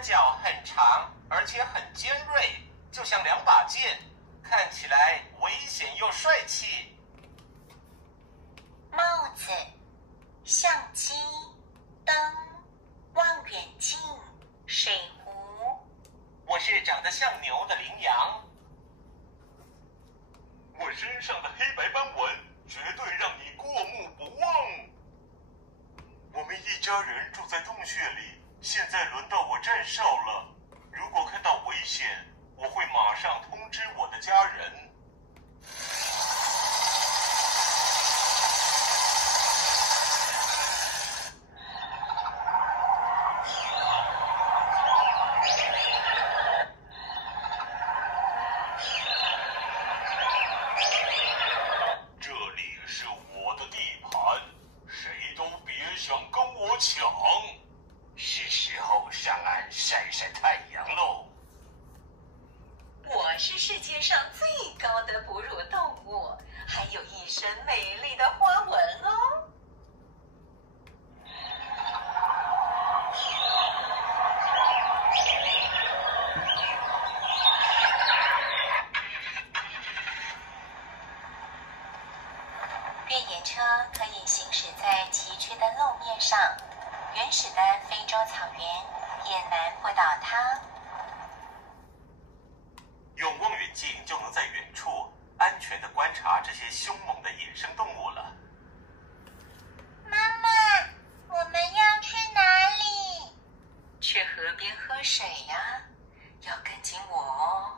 脚很长，而且很尖锐，就像两把剑，看起来危险又帅气。帽子、相机、灯、望远镜、水壶。我是长得像牛的羚羊。我身上的黑白斑纹绝对让你过目不忘。我们一家人住在洞穴里，现在轮到我站哨了。如果看到危险，我会马上通知我的家人。这里是我的地盘，谁都别想跟我抢。是时候上岸晒晒太阳喽。我是世界上最高的哺乳动物，还有一身美丽的花纹哦。越野车可以行驶在崎岖的路面上，原始的非洲草原也难不倒它。用望远镜就能在远处安全地观察这些凶猛的野生动物了。妈妈，我们要去哪里？去河边喝水呀，要跟紧我哦。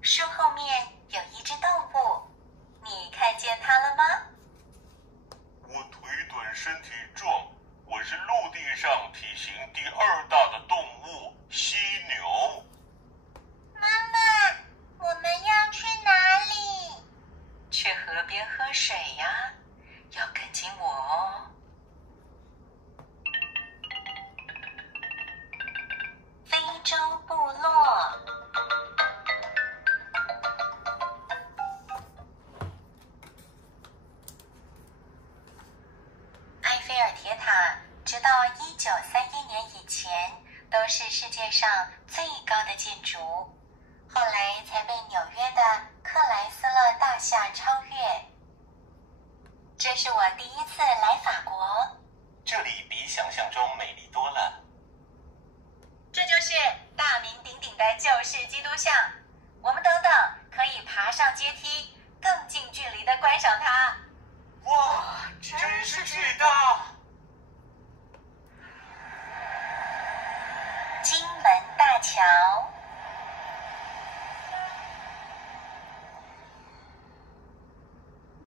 树后面有一只动物，你看见它了吗？我腿短身体壮，我是陆地上体型第2大的动物——犀牛。妈妈，我们要去哪里？去河边喝水呀，要跟紧我哦。非洲部落。埃菲尔铁塔直到1931年以前都是世界上最高的建筑，后来才被纽约的克莱斯勒大厦超越。这是我第一次来法国，这里比想象中美丽多了。这就是大名鼎鼎的救世基督像。我们等等可以爬上阶梯，更近